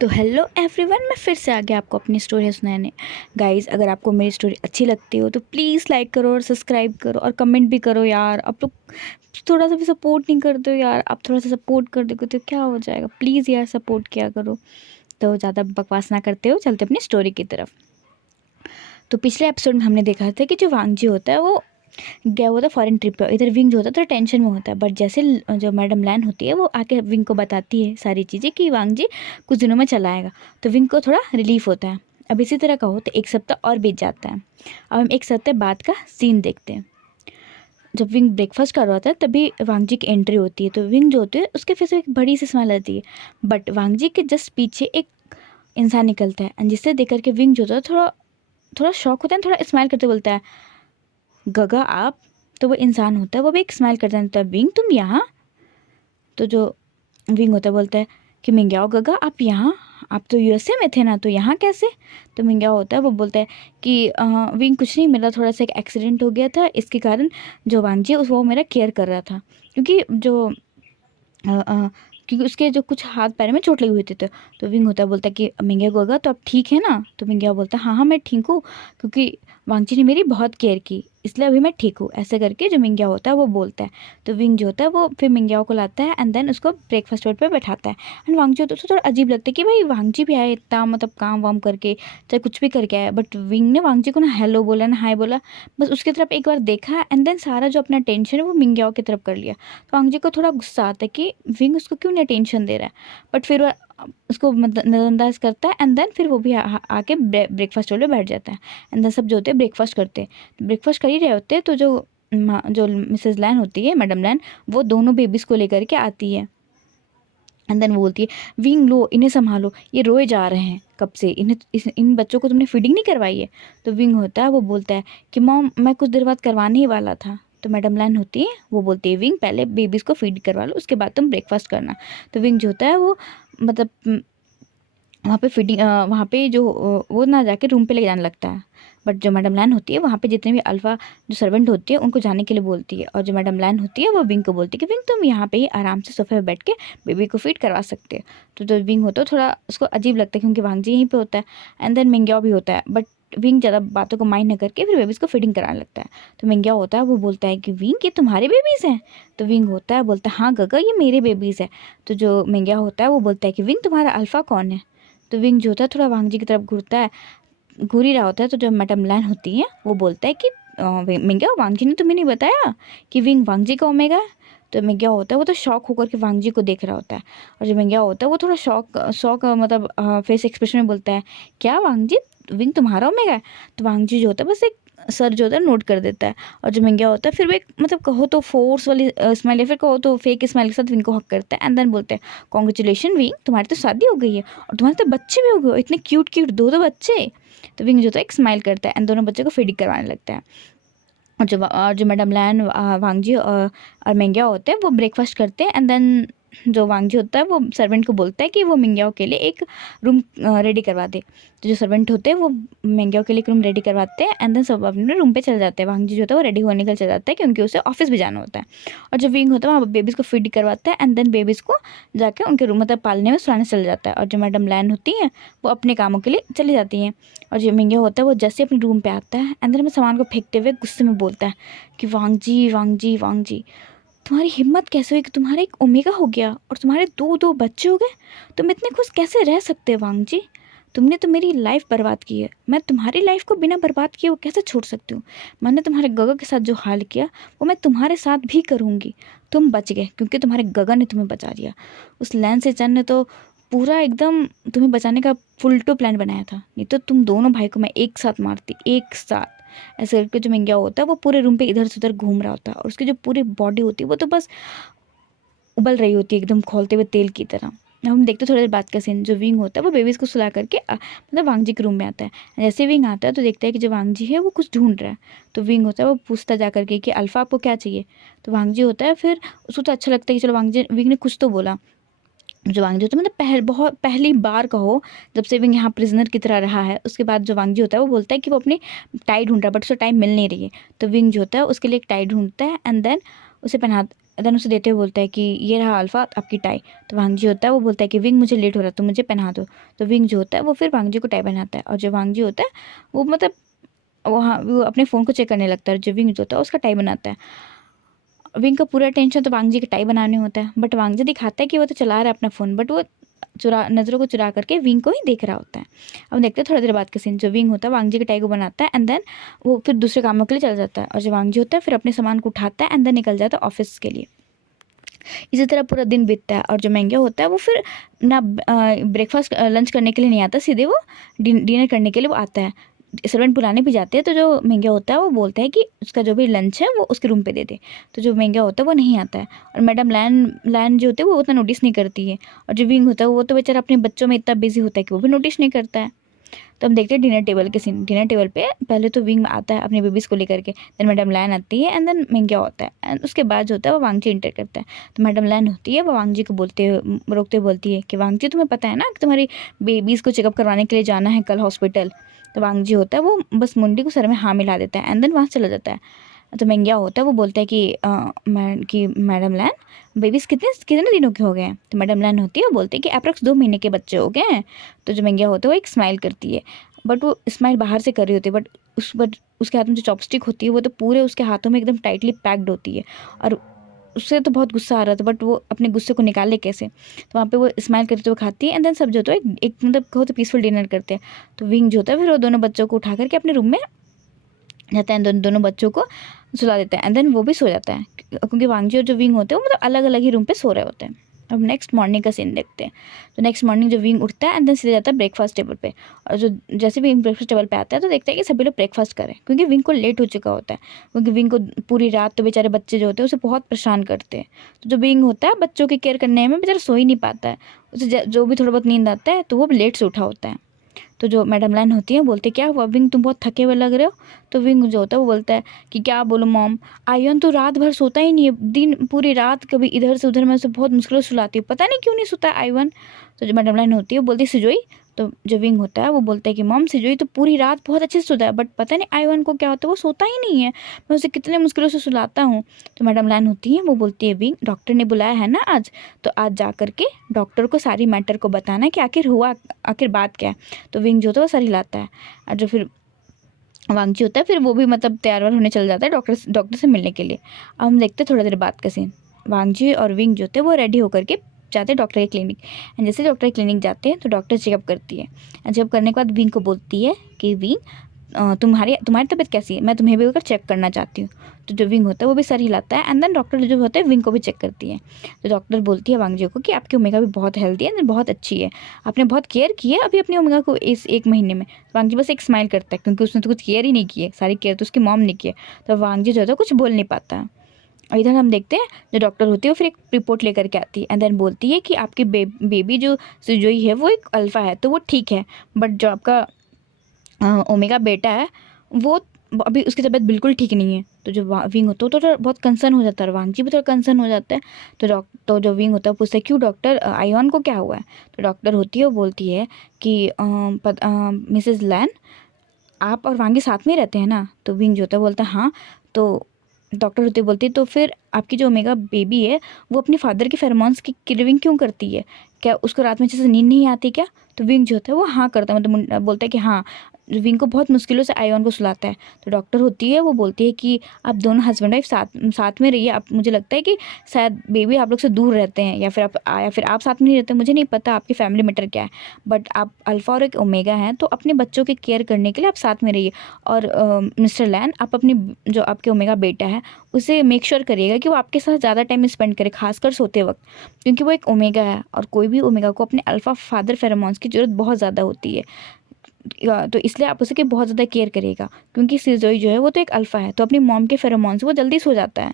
तो hello everyone, मैं फिर से आ गया आपको अपनी स्टोरी सुनाने। गाइस, अगर आपको मेरी स्टोरी अच्छी लगती हो तो प्लीज़ लाइक करो और सब्सक्राइब करो और कमेंट भी करो यार। आप लोग थोड़ा सा भी सपोर्ट नहीं करते हो यार। आप थोड़ा सा सपोर्ट कर दोगे तो क्या हो जाएगा। प्लीज़ यार सपोर्ट किया करो। तो ज़्यादा बकवास ना करते हो, चलते अपनी स्टोरी की तरफ। तो पिछले एपिसोड में हमने देखा था कि जो वांगजी होता है वो गया हुआ था फॉरेन ट्रिप पे। इधर विंग जो होता है तो टेंशन में होता है, बट जैसे जो मैडम लैन होती है वो आके विंग को बताती है सारी चीज़ें कि वांग जी कुछ दिनों में चला आएगा, तो विंग को थोड़ा रिलीफ होता है। अब इसी तरह का हो तो एक सप्ताह और बीत जाता है। अब हम एक सप्ताह बाद का सीन देखते हैं। जब विंग ब्रेकफास्ट कर रहा होता है तभी वांग जी की एंट्री होती है। तो विंग जो होती है उसके फेस में एक बड़ी सी स्माइल आती है, बट वांग जी के जस्ट पीछे एक इंसान निकलता है एंड जिससे देख करके विंग जो होता है थोड़ा थोड़ा शॉक होता है, थोड़ा स्माइल करते बोलता है, गगा आप। तो वो इंसान होता है वो भी एक स्माइल करता है, विंग तुम यहाँ। तो जो विंग होता है बोलता है कि मिंग्याओ गगा आप यहाँ, आप तो यूएसए में थे ना, तो यहाँ कैसे। तो मिंग्याओ होता है वो बोलता है कि विंग कुछ नहीं, मेरा थोड़ा सा एक एक्सीडेंट हो गया था, इसके कारण जो वांगजी वो मेरा केयर कर रहा था, क्योंकि जो क्योंकि उसके जो कुछ हाथ पैर में चोट लगी हुई थी। तो विंग होता है बोलता है कि मिंग्या गोगा तो आप ठीक है ना। तो मिंग्या बोलता है हाँ हाँ मैं ठीक हूँ, क्योंकि वांगची ने मेरी बहुत केयर की, इसलिए अभी मैं ठीक हूँ। ऐसे करके जो मिंग्या होता है वो बोलता है। तो विंग जो होता है वो फिर मिंग्याओ को लाता है एंड देन उसको ब्रेकफास्ट टेबल पर बैठाता है। एंड वांगजी होता है उसको थोड़ा अजीब लगता है कि भाई वांगजी भी आए इतना मतलब काम वाम करके, चाहे कुछ भी करके आया, बट विंग ने वांगजी को ना हेलो बोला ना हाय बोला, बस उसकी तरफ एक बार देखा एंड देन सारा जो अपना टेंशन है वो मिंग्याओ की तरफ कर लिया। तो वांगजी को थोड़ा गुस्सा आता है कि विंग उसको क्यों नहीं टेंशन दे रहा है, बट फिर वो उसको नज़रअंदाज करता है एंड देन फिर वो भी आके ब्रेकफास्ट टेबल पे बैठ जाता है। एंड देन सब जो होते हैं ब्रेकफास्ट करते हैं, ब्रेकफास्ट कर ही रहे होते हैं। तो जो मिसेस लैन होती है, मैडम लैन, वो दोनों बेबीज़ को लेकर के आती है एंड देन वो बोलती है विंग लो इन्हें संभालो, ये रोए जा रहे हैं कब से, इन बच्चों को तुमने फीडिंग नहीं करवाई है। तो विंग होता है वो बोलता है कि मॉम मैं कुछ देर बाद करवाने ही वाला था। तो मैडम लैन होती है वो बोलती है विंग पहले बेबीज़ को फीड करवा लो, उसके बाद तुम ब्रेकफास्ट करना। तो विंग जो होता है वो मतलब वहाँ पे फीडिंग वहाँ पे जो वो ना जाके रूम पे ले जाने लगता है, बट जो मैडम लैन होती है वहाँ पे जितने भी अल्फ़ा जो सर्वेंट होती है उनको जाने के लिए बोलती है। और जो मैडम लैन होती है वो विंग को बोलती है कि विंग तुम यहाँ पे ही आराम से सोफे पे बैठ के बेबी को फीड करवा सकते हो। तो जो विंग होता है थोड़ा उसको अजीब लगता है क्योंकि वांगजी यहीं पे होता है एंड देन मिंग्याओ भी होता है, बट विंग ज़्यादा बातों को माइंड न करके फिर बेबीज़ को फीडिंग कराने लगता है। तो मिंग्याओ होता है वो बोलता है कि विंग ये तुम्हारे बेबीज़ हैं। तो विंग होता है बोलता है हाँ गगा ये मेरे बेबीज़ है। तो जो मिंग्याओ होता है वो बोलता है कि विंग तुम्हारा अल्फ़ा कौन है। तो विंग जो होता है थोड़ा वांगजी की तरफ घूरता है, घूर ही रहा होता है। तो जो मैडम लैन होती है वो बोलता है कि मिंग्या वांगजी ने तुम्हें नहीं बताया कि विंग वांगजी का ओमेगा है। तो मिंग्या होता है वो तो शॉक होकर के वांगजी को देख रहा होता है। और जो मिंग्या होता है वो थोड़ा शॉक शॉक मतलब फेस एक्सप्रेशन में बोलता है क्या वांगजी विंग तुम्हारा ओमेगा है। तो वांगजी जो होता है बस एक सर जो होता है नोट कर देता है। और जो मिंग्या होता है फिर वो एक मतलब कहो तो फोर्स वाली स्माइल या फिर कहो तो फेक स्माइल के साथ विंग को हक करता है एंड देन बोलते हैं कॉन्ग्रेचुलेशन विंग तुम्हारी तो शादी हो गई है और तुम्हारे तो बच्चे भी हो गए, इतने क्यूट क्यूट दो बच्चे। तो विंग जो होता है एक स्माइल करता है एंड दोनों बच्चों को फीडिंग करवाने लगता है। और जो मैडम लैन वांगजी और मिंग्या होते हैं वो ब्रेकफास्ट करते हैं एंड देन जो वांगजी होता है वो सर्वेंट को बोलता है कि वो मिंग्याओ के लिए एक रूम रेडी करवा दे। तो जो सर्वेंट होते हैं वो मिंग्याओ के लिए एक रूम रेडी करवाते हैं एंड देन सब अपने रूम पे चले जाते हैं। वांगजी जो होता है वो रेडी होने के लिए चल जाता है क्योंकि उसे ऑफिस भी जाना होता है। और जो विंग होता है वहाँ बेबीज़ को फीड करवाता है एंड देन बेबीज़ को जाके उनके रूम मतलब पालने में सुलाने चल जाता है। और जो मैडम लैन होती हैं वो अपने कामों के लिए चली जाती हैं। और जो मिंग्या होता है वो जैसे अपने रूम पे आता है एंड देन में सामान को फेंकते हुए गुस्से में बोलता है कि वांगजी वांगजी वांगजी तुम्हारी हिम्मत कैसे हुई कि तुम्हारा एक ओमेगा हो गया और तुम्हारे दो बच्चे हो गए, तुम इतने खुश कैसे रह सकते हो वांगजी। तुमने तो मेरी लाइफ बर्बाद की है, मैं तुम्हारी लाइफ को बिना बर्बाद किए वो कैसे छोड़ सकती हूँ। मैंने तुम्हारे गगा के साथ जो हाल किया वो मैं तुम्हारे साथ भी करूँगी। तुम बच गए क्योंकि तुम्हारे गगा ने तुम्हें बचा दिया। उस लैन से चैन ने तो पूरा एकदम तुम्हें बचाने का फुल टू प्लान बनाया था, नहीं तो तुम दोनों भाई को मैं एक साथ मारती, एक साथ। ऐसे करके जो मिंग्या होता है वो पूरे रूम पे इधर से उधर घूम रहा होता है और उसकी जो पूरी बॉडी होती है वो तो बस उबल रही होती है एकदम खौलते हुए तेल की तरह। अब हम देखते थोड़ी देर बाद का सीन, जो विंग होता है वो बेबीज़ को सुला करके मतलब वांगजी के रूम में आता है। जैसे विंग आता है तो देखता है कि जो वांगजी है वो कुछ ढूंढ रहा है। तो विंग होता है वो पूछता जा करके कि अल्फ़ा आपको क्या चाहिए। तो वांगजी होता है फिर उसको तो अच्छा लगता है कि चलो विंग ने कुछ तो बोला। जो वांगजी होता है मतलब बहुत पहली बार कहो जब से विंग यहाँ प्रिजनर की तरह रहा है, उसके बाद जो वांगजी होता है वो बोलता है कि वो अपनी टाई ढूंढ रहा है बट उसे टाई मिल नहीं रही है। तो विंग जो होता है उसके लिए एक टाई ढूंढता है एंड देन उसे देन उसे देते हुए बोलता है कि ये रहा अल्फ़ा आपकी टाई। तो वांग जी होता है वो बोलता है कि विंग मुझे लेट हो रहा है तो मुझे पहना दो। तो विंग जो होता है वो फिर वांग जी को टाई पहनाता है, और जो वांग जी होता है वो मतलब वो अपने फ़ोन को चेक करने लगता है, और जो विंग जो होता है उसका टाई बनाता है। विंग का पूरा टेंशन तो वांग जी का टाई बनाने होता है, बट वांग जी दिखाता है कि वो तो चला रहा है अपना फ़ोन, बट वो नज़रों को चुरा करके विंग को ही देख रहा होता है। अब देखते हैं थोड़ी देर बाद का सीन। जो विंग होता है वांग जी के टाई को बनाता है, एंड देन वो फिर दूसरे कामों के लिए चल जाता है, और जो वांग जी होता है फिर अपने सामान को उठाता है एंड देन निकल जाता है ऑफिस के लिए। इसी तरह पूरा दिन बीतता है, और जो महंगा होता है वो फिर ना ब्रेकफास्ट लंच करने के लिए नहीं आता, सीधे वो डिनर करने के लिए वो आता है। सर्वेंट बुलाने भी जाते हैं, तो जो महंगा होता है वो बोलता है कि उसका जो भी लंच है वो उसके रूम पे दे दे। तो जो महंगा होता है वो नहीं आता है, और मैडम लैन लैन जो होते हैं वो उतना नोटिस नहीं करती है, और जो विंग होता है वो तो बेचारा अपने बच्चों में इतना बिजी होता है कि वो भी नोटिस नहीं करता है। तो हम देखते हैं डिनर टेबल के सीन। डिनर टेबल पे पहले तो विंग आता है अपने बेबीज़ को लेकर के, देन मैडम लैन आती है, एंड देन मेंग्या होता है, एंड उसके बाद जो होता है वो वांगजी इंटर करता है। तो मैडम लैन होती है वो वांगजी को रोकते हुए बोलती है कि वांगजी तुम्हें पता है ना कि तुम्हारी बेबीज़ को चेकअप करवाने के लिए जाना है कल हॉस्पिटल। तो वांगजी होता है वो बस मुंडी को सर में हाँ मिला देता है, एंड देन वहाँ से चला जाता है। तो मेंग्या होता है वो बोलता है कि मैडम लैन बेबीज़ कितने कितने दिनों के हो गए हैं। तो मैडम लैन होती है वो बोलती है कि अप्रॉक्स 2 महीने के बच्चे हो गए हैं। तो जो मेंग्या होता है वो एक स्माइल करती है, बट वो स्माइल बाहर से कर रही होती है, बट उसके हाथ में जो चॉपस्टिक होती है वो तो पूरे उसके हाथों में एकदम टाइटली पैक्ड होती है, और उससे तो बहुत गुस्सा आ रहा था, बट वो अपने गुस्से को निकाले कैसे। तो वहाँ पे वो स्माइल करते हुए खाती है, एंड देन सब जो होता है एक मतलब कहो तो पीसफुल डिनर करते हैं। तो विंग जो होता है फिर वो दोनों बच्चों को उठा करके अपने रूम में जाता है, दोनों बच्चों को सुला देता है, एंड देन वो भी सो जाता है, क्योंकि वांगजी और जो विंग होते हैं वो मतलब अलग अलग ही रूम पे सो रहे होते हैं। अब नेक्स्ट मॉर्निंग का सीन देखते हैं। तो नेक्स्ट मॉर्निंग जो विंग उठता है एंड देन सीधे जाता है ब्रेकफास्ट टेबल पे, और जो जैसे भी ब्रेकफास्ट टेबल पे आता है तो देखता है कि सभी लोग ब्रेकफास्ट करें, क्योंकि विंग को लेट हो चुका होता है, क्योंकि विंग को पूरी रात तो बेचारे बच्चे जो होते हैं उसे बहुत परेशान करते हैं। तो जो विंग होता है बच्चों की केयर करने में बेचारा सो ही नहीं पाता है, उसे जो भी थोड़ा बहुत नींद आता है तो वो लेट से उठा होता है। तो जो मैडम लाइन होती है बोलते क्या हुआ विंग, तुम बहुत थके हुए लग रहे हो। तो विंग जो होता है वो बोलता है कि क्या बोलूँ मॉम, आयन तो रात भर सोता ही नहीं है, दिन पूरी रात कभी इधर से उधर मैं उसे बहुत मुश्किल से सुलाती हूँ, पता नहीं क्यों नहीं सोता आयवन। तो जो मैडम लाइन होती है वो बोलती है सिजोई। तो जो विंग होता है वो बोलता है कि मॉम सिजोई तो पूरी रात बहुत अच्छे से सोता है, बट पता नहीं आयवन को क्या होता है वो सोता ही नहीं है, मैं उसे कितने मुश्किलों से सुलाता हूँ। तो मैडम लाइन होती है वो बोलती है विंग डॉक्टर ने बुलाया है ना आज, तो आज जा करके डॉक्टर को सारी मैटर को बताना है कि आखिर हुआ, आखिर बात क्या है। तो विंग जो होता है वो सर हिलाता है, और जो फिर वांगची होता है फिर वो भी मतलब तैयार वार होने चल जाता है डॉक्टर से मिलने के लिए। अब हम देखते हैं थोड़ा देर बाद का सीन। वांगजी और विंग जो होते हैं वो रेडी होकर के जाते हैं डॉक्टर के क्लिनिक, एंड जैसे डॉक्टर के क्लिनिक जाते हैं तो डॉक्टर चेकअप करती है, एंड चेकअप करने के बाद विंग को बोलती है कि विंग तुम्हारी तबीयत कैसी है, मैं तुम्हें भी होकर चेक करना चाहती हूँ। तो जो विंग होता है वो भी सर हिलाता है, एंड देन डॉक्टर जो होता है विंग को भी चेक करती है। तो डॉक्टर बोलती है वांगजी को कि आपकी ओमेगा भी बहुत हेल्दी है, बहुत अच्छी है, आपने बहुत केयर की है अभी अपनी ओमेगा को इस 1 महीने में। वांगजी बस एक स्माइल करता है, क्योंकि उसने तो कुछ केयर ही नहीं की है, सारी केयर तो उसकी मॉम ने की है। तो वांगजी जो होता है कुछ बोल नहीं पाता। और इधर हम देखते हैं जो डॉक्टर होती है वो फिर एक रिपोर्ट लेकर के आती है, एंड देन बोलती है कि आपकी बेबी जो सुजोई है वो एक अल्फ़ा है तो वो ठीक है, बट जो आपका ओमेगा बेटा है वो अभी उसकी तबीयत बिल्कुल ठीक नहीं है। तो जो विंग होता है तो थोड़ा बहुत कंसर्न हो जाता है, वांगजी भी थोड़ा कंसर्न हो जाता है। तो जो विंग होता है पूछता है क्यों डॉक्टर, आयन को क्या हुआ है। तो डॉक्टर होती है वो बोलती है कि मिसेस लैन आप और वांगी साथ में रहते हैं ना। तो विंग जो होता है बोलता है हाँ। तो डॉक्टर होते बोलती है तो फिर आपकी जो ओमेगा बेबी है वो अपने फादर के फेरोमोन्स की क्रेविंग क्यों करती है, क्या उसको रात में अच्छे से नींद नहीं आती क्या। तो विंग जो होता है वो हाँ करता है, मतलब बोलता है कि हाँ। विंग को बहुत मुश्किलों से आयन को सुलाता है। तो डॉक्टर होती है वो बोलती है कि आप दोनों हस्बैंड वाइफ साथ में रहिए, आप मुझे लगता है कि शायद बेबी आप लोग से दूर रहते हैं, या फिर आप साथ में नहीं रहते, मुझे नहीं पता आपकी फैमिली मैटर क्या है, बट आप अल्फ़ा और एक ओमेगा हैं तो अपने बच्चों की केयर करने के लिए आप साथ में रहिए। और मिस्टर लैन आप अपनी जो आपके ओमेगा बेटा है उसे मेक श्योर करिएगा कि वो आपके साथ ज़्यादा टाइम स्पेंड करे, खासकर सोते वक्त, क्योंकि वो एक ओमेगा है और कोई भी ओमेगा को अपने अल्फ़ा फादर फेरोमोन्स की ज़रूरत बहुत ज़्यादा होती है। तो इसलिए आप उसे कि बहुत ज़्यादा केयर करिएगा, क्योंकि सिजोई जो है वो तो एक अल्फ़ा है तो अपनी मॉम के फेरोमोन से वो जल्दी सो जाता है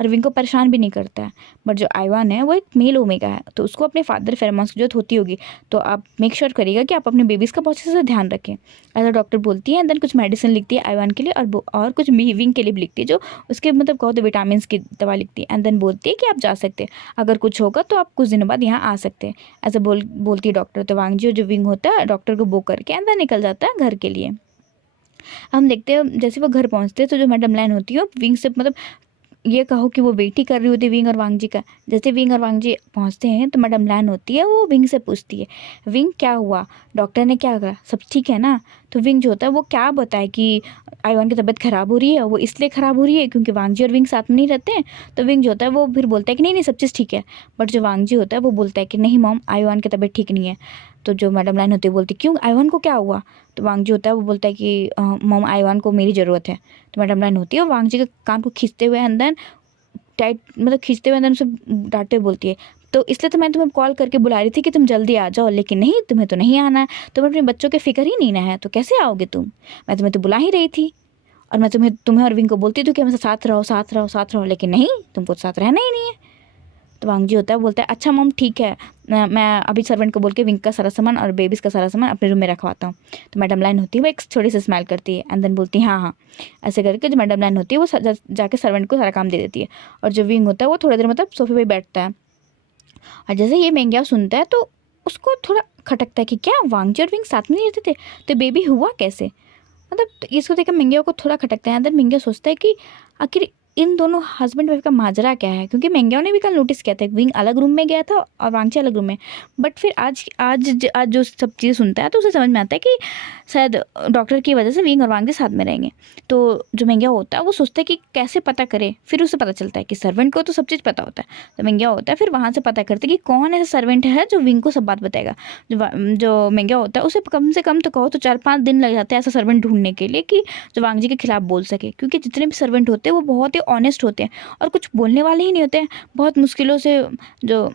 और विंग को परेशान भी नहीं करता है। बट जो आइवान है वो एक मेल ओमेगा है तो उसको अपने फादर फेरोमोन्स की जरूरत होती होगी, तो आप मेक श्योर करिएगा कि आप अपने बेबीज़ का बहुत अच्छे से ध्यान रखें, ऐसा डॉक्टर बोलती है। देन कुछ मेडिसिन लिखती है आइवान के लिए और कुछ विंग के लिए भी लिखती है, जो उसके मतलब कहो तो विटामिन की दवा लिखती है। एंड देन बोलती है कि आप जा सकते हैं, अगर कुछ होगा तो आप कुछ दिनों बाद यहाँ आ सकते हैं, ऐसा बोलती है डॉक्टर। तो वांगजी जो विंग होता है डॉक्टर को बुक करके अंदर निकल जाता है घर के लिए। हम देखते हैं जैसे वो घर पहुँचते हैं तो जो मैडम लाइन होती है वो विंग से मतलब ये कहो कि वो वेट ही कर रही होती है विंग और वांगजी का। जैसे विंग और वांगजी पहुंचते हैं तो मैडम लैन होती है वो विंग से पूछती है, विंग क्या हुआ, डॉक्टर ने क्या कहा, सब ठीक है ना। तो विंग जो होता है वो क्या बताए कि आईवान की तबीयत ख़राब हो रही है, वो इसलिए ख़राब हो रही है क्योंकि वांगजी और विंग साथ में नहीं रहते हैं। तो विंग जो होता है वो फिर बोलता है कि नहीं नहीं सब चीज़ ठीक है। बट जो वांगजी होता है वो बोलता है कि नहीं मॉम, आईवान की तबीयत ठीक नहीं है। तो जो मैडम लाइन होती है बोलती क्यों, आईवान को क्या हुआ। तो वांगजी होता है वो बोलता है कि मॉम आईवान को मेरी ज़रूरत है। तो मैडम लाइन होती है वो वांगजी के कान को खींचते हुए अंदर टाइट मतलब खींचते हुए अंदर उसे डांटते बोलती है, तो इसलिए तो मैं तुम्हें कॉल करके बुला रही थी कि तुम जल्दी आ जाओ, लेकिन नहीं तुम्हें तो नहीं आना है, तुम्हें अपने बच्चों के फिक्र ही नहीं ना है, तो कैसे आओगे तुम, मैं तुम्हें तो बुला ही रही थी। और मैं तुम्हें और विंग को बोलती थी कि हमसे साथ रहो साथ रहो साथ रहो, लेकिन नहीं तुमको साथ रहना ही नहीं है। तो वांगजी होता है बोलता है अच्छा मॉम ठीक है, मैं अभी सर्वेंट को बोल के विंग का सारा सामान और बेबीज़ का सारा सामान अपने रूम में रखवाता हूँ। तो मैडम लाइन होती है वो एक छोटी सी स्माइल करती है एंड देन बोलती है हाँ हाँ। ऐसे करके जो मैडम लाइन होती है वो जाके सर्वेंट को सारा काम दे देती है। और जो विंग होता है वो थोड़ी देर मतलब सोफे पे बैठता है। और जैसे ये मेंग्या सुनता है तो उसको थोड़ा खटकता है कि क्या वांगजी और विंग साथ में नहीं रहते थे, तो बेबी हुआ कैसे। मतलब तो इसको देखकर मेंग्या को थोड़ा खटकता है। अंदर मेंग्या सोचता है कि आखिर इन दोनों हस्बैंड वाइफ का माजरा क्या है, क्योंकि मेंग्या ने भी कल नोटिस किया था विंग अलग रूम में गया था और वांगची अलग रूम में। बट फिर आज जो सब चीज़ें सुनता है तो उसे समझ में आता है कि शायद डॉक्टर की वजह से विंग और वांगची साथ में रहेंगे। तो जो मेंग्या होता है वो सोचता है कि कैसे पता करे। फिर उसे पता चलता है कि सर्वेंट को तो सब चीज़ पता होता है। तो मेंग्या होता है फिर वहाँ से पता करते कि कौन ऐसा सर्वेंट है जो विंग को सब बात बताएगा। जो मेंग्या होता है उसे कम से कम तो कहो तो 4-5 दिन लग जाते हैं ऐसा सर्वेंट ढूंढने के लिए कि जो वांगजी के खिलाफ बोल सके, क्योंकि जितने भी सर्वेंट होते हैं वो बहुत ही ऑनेस्ट होते हैं और कुछ बोलने वाले ही नहीं होते हैं। बहुत मुश्किलों से जो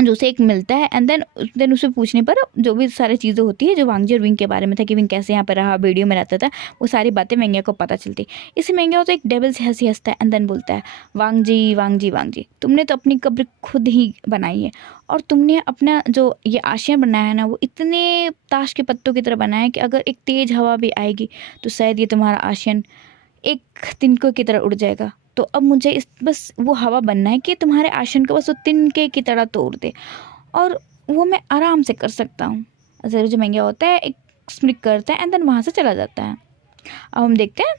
उसे एक मिलता है एंड देन उसे पूछने पर जो भी सारी चीज़ें होती है जो वांगजी और विंग के बारे में था कि विंग कैसे यहाँ पर रहा, वीडियो में रहता था, वो सारी बातें मेंग्या को पता चलती। इसे मेंग्या तो एक डेविल से हंसी हंसता है एंड देन बोलता है वांगजी वांगजी वांगजी, तुमने तो अपनी कब्र खुद ही बनाई है और तुमने अपना जो ये आशियाँ बनाया है ना वो इतने ताश के पत्तों की तरह बनाया है कि अगर एक तेज़ हवा भी आएगी तो शायद ये तुम्हारा आशियन एक तिनके की तरह उड़ जाएगा। तो अब मुझे इस बस वो हवा बनना है कि तुम्हारे आसन को बस वो तिनके की तरह तोड़ दे और वो मैं आराम से कर सकता हूँ। ज़रूर जो महंगा होता है एक स्मिक करता है एंड देन वहाँ से चला जाता है। अब हम देखते हैं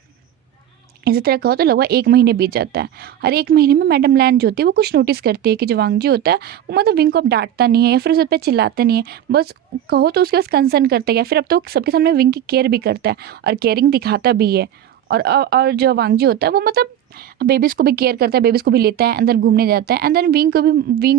इसी तरह कहो तो लगभग 1 महीने बीत जाता है और 1 महीने में मैडम लैन जो होती है वो कुछ नोटिस करती है कि जो वांगजी होता है वो मतलब विंग को अब डांटता नहीं है या फिर उस पर चिल्लाता नहीं है, बस कहो तो उसके पास कंसर्न करता है या फिर अब तो सबके सामने विंग की केयर भी करता है और केयरिंग दिखाता भी है। और जो वांगजी होता है वो मतलब बेबीज़ को भी केयर करता है, बेबीज़ को भी लेता है, अंदर घूमने जाता है एंड देन विंग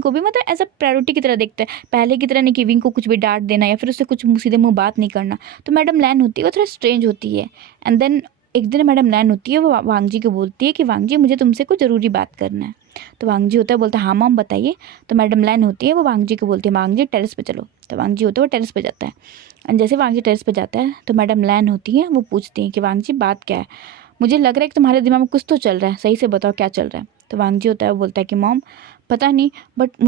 को भी मतलब एज अ प्रायोरिटी की तरह देखता है। पहले की तरह नहीं कि विंग को कुछ भी डांट देना या फिर उससे कुछ सीधे मुँह बात नहीं करना। तो मैडम लैन होती है वो थोड़ा स्ट्रेंज होती है एंड देन एक दिन मैडम लैन होती है वो वांगजी को बोलती है कि वांगजी मुझे तुमसे कुछ ज़रूरी बात करना है। तो वांगजी होता है बोलता है हाँ मॉम बताइए। तो मैडम लैन होती है वो वांगजी को बोलती है वांगजी टेरेस पे चलो। तो वांगजी होता है वो टेरेस पे जाता है एंड जैसे वांगजी टेरेस पे जाता है तो मैडम लैन होती है वो पूछती हैं कि वांगजी बात क्या है, मुझे लग रहा है कि तुम्हारे दिमाग में कुछ तो चल रहा है, सही से बताओ क्या चल रहा है। तो वांगजी होता है वो बोलता है कि मॉम पता नहीं बट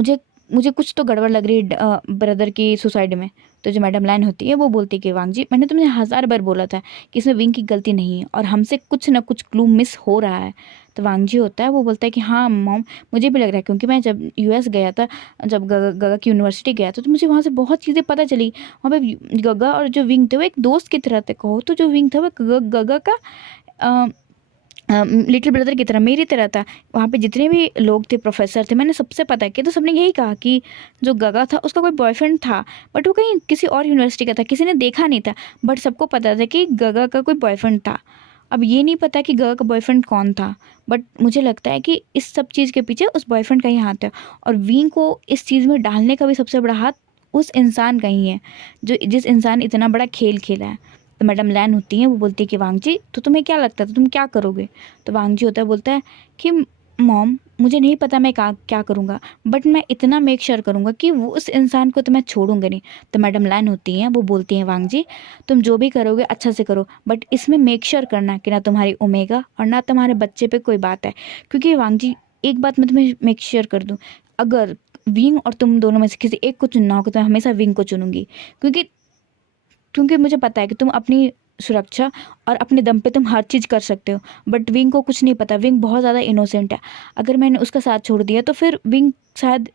मुझे कुछ तो गड़बड़ लग रही है ब्रदर की सुसाइड में। तो जो मैडम लाइन होती है वो बोलती है कि वांगजी मैंने तुम्हें 1000 बार बोला था कि इसमें विंग की गलती नहीं है और हमसे कुछ ना कुछ क्लू मिस हो रहा है। तो वांगजी होता है वो बोलता है कि हाँ मॉम मुझे भी लग रहा है, क्योंकि मैं जब यूएस गया था, जब गगा की यूनिवर्सिटी गया था तो मुझे वहाँ से बहुत चीज़ें पता चली। वहाँ पे गगा और जो विंग थे वो एक दोस्त की तरह थे कहो तो जो विंग था वो गगा का लिटिल ब्रदर की तरह मेरी तरह था। वहाँ पे जितने भी लोग थे प्रोफेसर थे मैंने सबसे पता किया तो सबने यही कहा कि जो गगा था उसका कोई बॉयफ्रेंड था बट वो कहीं किसी और यूनिवर्सिटी का था, किसी ने देखा नहीं था बट सबको पता था कि गगा का कोई बॉयफ्रेंड था। अब ये नहीं पता कि गगा का बॉयफ्रेंड कौन था बट मुझे लगता है कि इस सब चीज़ के पीछे उस बॉयफ्रेंड का ही हाथ है और विंग को इस चीज़ में डालने का भी सबसे बड़ा हाथ उस इंसान का ही है जो जिस इंसान इतना बड़ा खेल खेला है। तो मैडम लैन होती हैं वो बोलती है कि वांगजी तो तुम्हें क्या लगता था तुम क्या करोगे। तो वांगजी होता है बोलता है कि मॉम मुझे नहीं पता मैं क्या करूँगा बट मैं इतना मेक श्योर करूँगा कि वो उस इंसान को तो मैं छोड़ूंगा नहीं। तो मैडम लैन होती हैं वो बोलती हैं वांगजी तुम जो भी करोगे अच्छा से करो बट इसमें मेक श्योर करना कि ना तुम्हारी ओमेगा और ना तुम्हारे बच्चे पे कोई बात है, क्योंकि वांगजी एक बात मैं तुम्हें मेक श्योर कर दूँ, अगर विंग और तुम दोनों में से किसी एक को चुनना होगा तो मैं हमेशा विंग को चुनूंगी, क्योंकि मुझे पता है कि तुम अपनी सुरक्षा और अपने दम पे तुम हर चीज़ कर सकते हो बट विंग को कुछ नहीं पता, विंग बहुत ज़्यादा इनोसेंट है। अगर मैंने उसका साथ छोड़ दिया तो फिर विंग शायद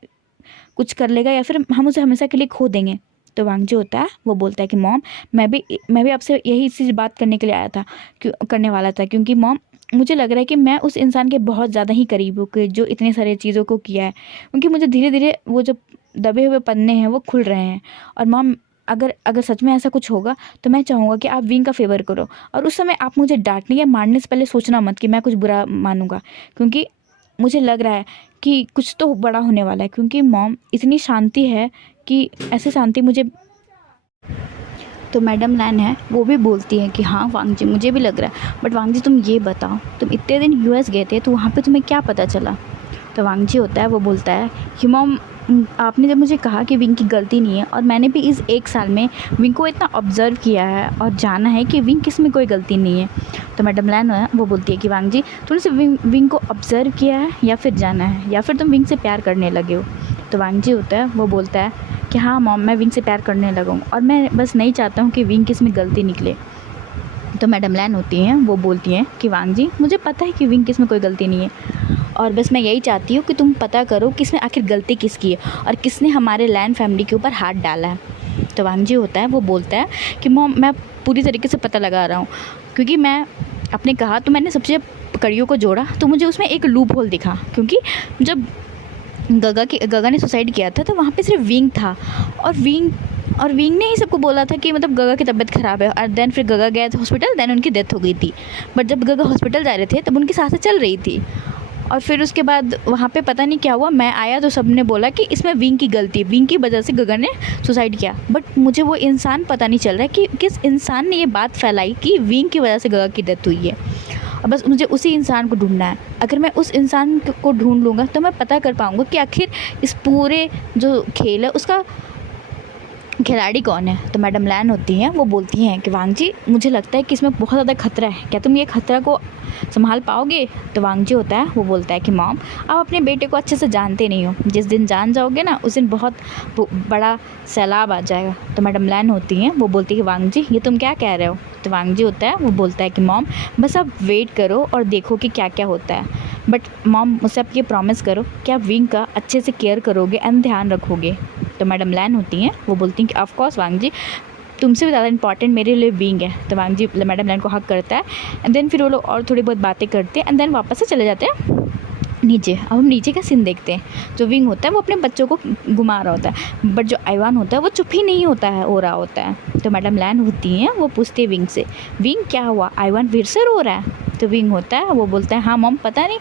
कुछ कर लेगा या फिर हम उसे हमेशा के लिए खो देंगे। तो वांगजी होता है वो बोलता है कि मॉम मैं भी आपसे यही चीज़ बात करने के लिए आया था करने वाला था, क्योंकि मॉम मुझे लग रहा है कि मैं उस इंसान के बहुत ज़्यादा ही करीब हूँ कि जो इतने सारे चीज़ों को किया है, क्योंकि मुझे धीरे धीरे वो जो दबे हुए पन्ने हैं वो खुल रहे हैं। और मॉम, अगर अगर सच में ऐसा कुछ होगा तो मैं चाहूँगा कि आप विंग का फेवर करो, और उस समय आप मुझे डांटने या मारने से पहले सोचना मत कि मैं कुछ बुरा मानूंगा, क्योंकि मुझे लग रहा है कि कुछ तो बड़ा होने वाला है। क्योंकि मॉम इतनी शांति है कि ऐसी शांति मुझे, तो मैडम लैन है वो भी बोलती है कि हाँ वांग जी, मुझे भी लग रहा है, बट वांग जी तुम ये बताओ, तुम इतने दिन यूएस गए थे तो वहाँ पे तुम्हें क्या पता चला? तो वांग जी होता है वो बोलता है कि मॉम, आपने जब मुझे कहा कि विंग की गलती नहीं है, और मैंने भी इस 1 साल में विंग को इतना ऑब्जर्व किया है और जाना है कि विंग किस में कोई गलती नहीं है। तो मैडम लैन है वो बोलती है कि वांग जी, तुमने सिर्फ विंग को ऑब्जर्व किया है या फिर जाना है, या फिर तुम विंग से प्यार करने लगे हो? तो वांग जी होता है वो बोलता है कि हाँ मॉम, मैं विंग से प्यार करने लगा हूँ, और मैं बस नहीं चाहता हूँ कि विंग किस में गलती निकले। तो मैडम लैन होती हैं वो बोलती हैं कि वांग जी, मुझे पता है कि विंग किस में कोई गलती नहीं है, और बस मैं यही चाहती हूँ कि तुम पता करो कि इसमें आखिर गलती किसकी है और किसने हमारे लैन फैमिली के ऊपर हाथ डाला है। तो वांग जी होता है वो बोलता है कि मॉम, मैं पूरी तरीके से पता लगा रहा हूँ, क्योंकि मैं आपने कहा तो मैंने सबसे कड़ियों को जोड़ा तो मुझे उसमें एक लूप होल दिखा। क्योंकि जब गगा ने सुसाइड किया था तो वहाँ पे सिर्फ विंग था, और विंग ने ही सबको बोला था कि मतलब गगा की तबीयत ख़राब है, और देन फिर गगा गए थे हॉस्पिटल, देन उनकी डेथ हो गई थी। बट जब गगा हॉस्पिटल जा रहे थे तब उनकी सांसें चल रही थी, और फिर उसके बाद वहाँ पे पता नहीं क्या हुआ, मैं आया तो सबने बोला कि इसमें विंग की गलती है, विंग की वजह से गगा ने सुसाइड किया। बट मुझे वो इंसान पता नहीं चल रहा है कि किस इंसान ने ये बात फैलाई कि विंग की वजह से गगा की डेथ हुई है, और बस मुझे उसी इंसान को ढूंढना है। अगर मैं उस इंसान को ढूंढ लूँगा तो मैं पता कर पाऊँगा कि आखिर इस पूरे जो खेल है उसका खिलाड़ी कौन है। तो मैडम लैन होती हैं वो बोलती हैं कि वांग जी, मुझे लगता है कि इसमें बहुत ज़्यादा खतरा है, क्या तुम ये खतरा को संभाल पाओगे? तो वांग जी होता है वो बोलता है कि मॉम, आप अपने बेटे को अच्छे से जानते नहीं हो, जिस दिन जान जाओगे ना उस दिन बहुत बड़ा सैलाब आ जाएगा। तो मैडम लैन होती हैं वो बोलती है कि वांग जी, ये तुम क्या कह रहे हो? तो वांग जी होता है वो बोलता है कि मॉम, बस आप वेट करो और देखो कि क्या क्या होता है, बट मॉम मुझसे आप ये प्रॉमिस करो कि आप विंग का अच्छे से केयर करोगे एंड ध्यान रखोगे। तो मैडम लैन होती हैं वो बोलती हैं कि ऑफ कोर्स वांग जी, तुमसे भी ज़्यादा इंपॉर्टेंट मेरे लिए विंग है। तो वांग जी मैडम लैन को हक करता है, एंड देन फिर वो लोग और थोड़ी बहुत बातें करते हैं, एंड देन वापस से चले जाते हैं नीचे। अब हम नीचे का सीन देखते हैं। जो विंग होता है वो अपने बच्चों को घुमा रहा होता है, बट जो आइवान होता है वो चुप ही नहीं होता है, हो रहा होता है। तो मैडम लैन होती हैं वो पूछती है विंग से, विंग क्या हुआ, आइवान फिर से रो रहा है? तो विंग होता है वो बोलता है, हाँ मॉम, पता नहीं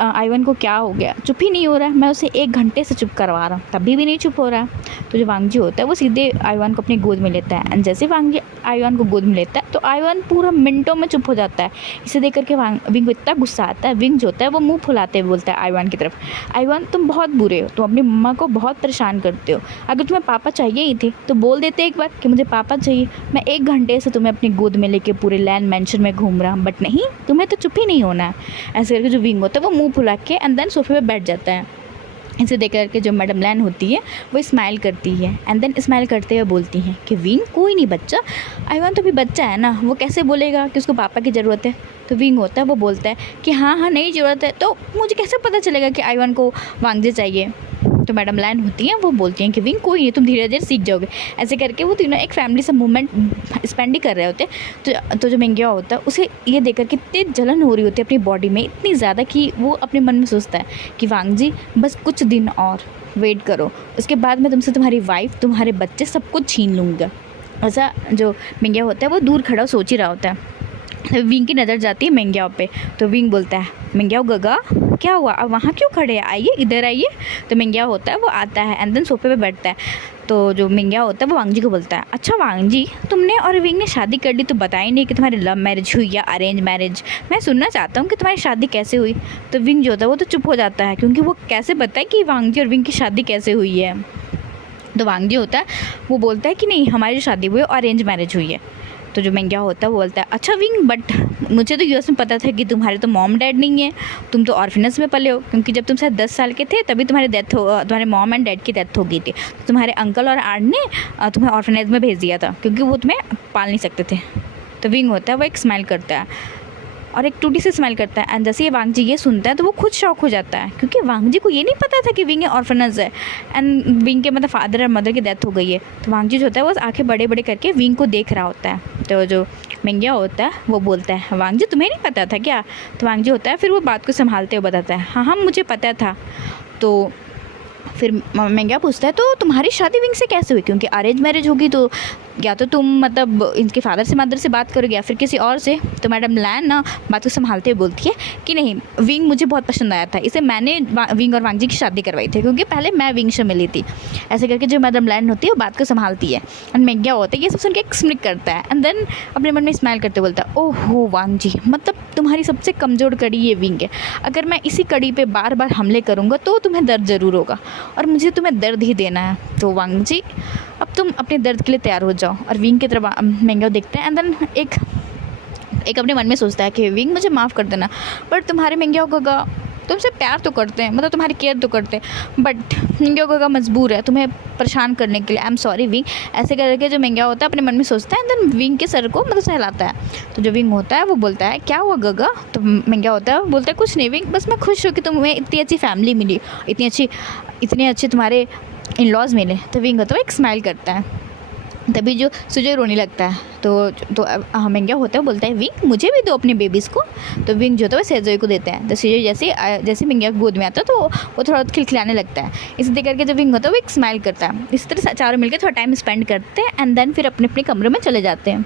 आइवान को क्या हो गया, चुप ही नहीं हो रहा है, मैं उसे 1 घंटे से चुप करवा रहा हूँ तभी भी नहीं चुप हो रहा है। तो जो वांग जी होता है वो सीधे आइवान को अपनी गोद में लेता है, एंड जैसे वांग जी आइवान को गोद में लेता है तो आइवान पूरा मिनटों में चुप हो जाता है। इसे देख करके विंग को इतना गुस्सा आता है, विंग जो होता है वो मुंह फुलाते हुए बोलता है आइवान की तरफ, आइवान तुम बहुत बुरे हो, तुम अपनी मम्मा को बहुत परेशान करते हो, अगर तुम्हें पापा चाहिए ही थे तो बोल देते एक बार कि मुझे पापा चाहिए, मैं 1 घंटे से तुम्हें अपनी गोद में लेके पूरे लैंड मैंशन में घूम रहा हूँ, बट नहीं, तुम्हें तो चुप ही नहीं होना है। ऐसे करके जो विंग होता है वो मुँह फुला के एंड देन सोफे पे बैठ जाता है। इसे देख करके जो मैडम लैन होती है वो स्माइल करती है, एंड देन स्माइल करते हुए बोलती हैं कि विंग, कोई नहीं बच्चा, आइवान तो भी बच्चा है ना, वो कैसे बोलेगा कि उसको पापा की ज़रूरत है? तो विंग होता है वो बोलता है कि हाँ हाँ नहीं ज़रूरत है, तो मुझे कैसे पता चलेगा कि आइवान को वांग जी चाहिए? तो मैडम लैन होती हैं वो बोलती हैं कि विंग, कोई नहीं, तुम धीरे धीरे सीख जाओगे। ऐसे करके वो तीनों एक फैमिली से मूवमेंट स्पेंड ही कर रहे होते। तो जो मिंग्या होता है उसे ये देखकर कि इतनी जलन हो रही होती है अपनी बॉडी में, इतनी ज़्यादा कि वो अपने मन में सोचता है कि वांग जी बस कुछ दिन और वेट करो, उसके बाद मैं तुमसे तुम्हारी वाइफ, तुम्हारे बच्चे सब कुछ छीन लूँगा। ऐसा जो मिंग्या होता है वो दूर खड़ा सोच ही रहा होता है। विंग की नज़र जाती है मिंग्याओ पे, तो विंग बोलता है, मिंग्याओ गगा क्या हुआ, अब वहाँ क्यों खड़े हैं, आइए इधर आइए। तो मिंग्या होता है वो आता है एंड देन सोफे पे बैठता है। तो जो मिंग्या होता है वो वांग जी को बोलता है, अच्छा वांग जी, तुमने और विंग ने शादी कर ली तो बताई नहीं कि तुम्हारी लव मैरिज हुई या अरेंज मैरिज, मैं सुनना चाहता हूँ कि तुम्हारी शादी कैसे हुई। तो विंग जो होता है वो तो चुप हो जाता है, क्योंकि वो कैसे बताए कि वांग जी और विंग की शादी कैसे हुई है। तो वांग जी होता है वो बोलता है कि नहीं, हमारी जो शादी हुई है अरेंज मैरिज हुई है। तो जो मिंग्या होता है वो बोलता है, अच्छा विंग, बट मुझे तो यूएस में पता था कि तुम्हारे तो मॉम डैड नहीं है, तुम तो ऑर्फनेज में पले हो, क्योंकि जब तुम शायद 10 साल के थे तभी तुम्हारे मॉम एंड डैड की डेथ हो गई थी, तो तुम्हारे अंकल और आंट ने तुम्हें ऑर्फनेज में भेज दिया था क्योंकि वो तुम्हें पाल नहीं सकते थे। तो विंग होता है वो एक स्माइल करता है, और एक टूटी से स्माइल करता है। एंड जैसे ये वांग जी ये सुनता है तो वो खुद शॉक हो जाता है, क्योंकि वांग जी को ये नहीं पता था कि विंग ऑर्फनज है एंड विंग के मतलब फादर और मदर की डेथ हो गई है। तो वांग जी जो होता है वो आंखें बड़े बड़े करके विंग को देख रहा होता है। तो जो मेंग्या होता है वो बोलता है, वांग जी तुम्हें नहीं पता था क्या? तो वांग जी होता है फिर वो बात को संभालते हुए बताता है, हाँ हाँ मुझे पता था। तो फिर मेंग्या पूछता है तो तुम्हारी शादी विंग से कैसे हुई, क्योंकि अरेंज मैरिज होगी तो या तो तुम मतलब इनके फादर से मदर से बात करोगे या फिर किसी और से। तो मैडम लैन ना बात को संभालते हुए बोलती है कि नहीं, विंग मुझे बहुत पसंद आया था, इसे मैंने विंग और वांग जी की शादी करवाई थी, क्योंकि पहले मैं विंग से मिली थी। ऐसे करके जो मैडम लैन होती है वो बात को संभालती है। एंड मेंग्या होता है ये सब सुन के एक स्मिक करता है एंड देन अपने मन में स्माइल करते बोलता है, ओहो वांग जी, मतलब तुम्हारी सबसे कमज़ोर कड़ी ये विंग है, अगर मैं इसी कड़ी पे बार बार हमले करूँगा तो तुम्हें दर्द ज़रूर होगा और मुझे तुम्हें दर्द ही देना है। तो वांग जी अब तुम अपने दर्द के लिए तैयार हो जाओ। और विंग की तरफ मेंग्या देखते हैं एंड देन एक अपने मन में सोचता है कि विंग मुझे माफ़ कर देना, पर तुम्हारे मेंग्या होगा तुमसे प्यार तो करते हैं, मतलब तुम्हारी केयर तो करते हैं, बट मेंग्या होगा मजबूर है तुम्हें परेशान करने के लिए, आई एम सॉरी विंग। ऐसे करके जो मेंग्या होता है अपने मन में सोचता है एंड देन विंग के सर को मतलब सहलाता है। तो जो विंग होता है वो बोलता है क्या हुआ गगा? तो मेंग्या होता है बोलता है कुछ नहीं विंग, बस मैं खुश हूँ कि तुम्हें इतनी अच्छी फैमिली मिली, इतने अच्छे तुम्हारे इन लॉज मिले। तो विंग होता है एक स्माइल करता है। तभी जो सुजय रोने लगता है तो मेंग्या होता है बोलता है विंग मुझे भी दो अपने बेबीज़ को। तो विंग जो होता है वो सेजोई को देता है। तो सुजय जैसे मेंग्या की गोद में आता है तो वो थोड़ा खिलखिलाने लगता है। इसे देख करके जो विंग होता है वो एक स्माइल करता है। इस तरह चारों मिलकर थोड़ा टाइम स्पेंड करते हैं एंड देन फिर अपने अपने कमरे में चले जाते हैं।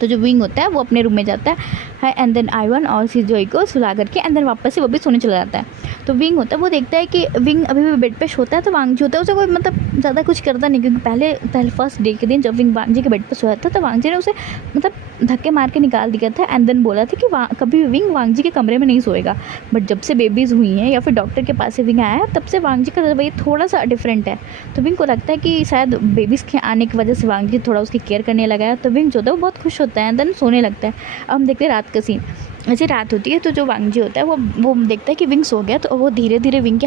तो जो विंग होता है वो अपने रूम में जाता है एंड देन आइवन और सिजोई को सुला करके एंड देन वापस से वो भी सोने चला जाता है। तो विंग होता है वो देखता है कि विंग अभी भी बेड पे सोता है। तो वांग जी होता है उसे कोई मतलब ज़्यादा कुछ करता नहीं, क्योंकि पहले फर्स्ट डे के दिन जब विंग वांग जी के बेड पे सोया था तो वांग जी ने उसे मतलब धक्के मार के निकाल दिया था एंड देन बोला था कि कभी भी विंग वांग जी के कमरे में नहीं सोएगा। बट जब से बेबीज़ हुई हैं या फिर डॉक्टर के पास से विंग आया है तब से वांग जी का रवैया थोड़ा सा डिफरेंट है। तो विंग को लगता है कि शायद बेबीज़ के आने की वजह से वांग जी थोड़ा उसकी केयर करने लगा है। तो विंग जो होता है वो बहुत खुश होता है एंड देन सोने लगता है। अब हम देखते हैं रात का सीन। ऐसे रात होती है तो जो वांग जी होता है वो देखता है कि विंग सो गया। तो वो धीरे धीरे विंग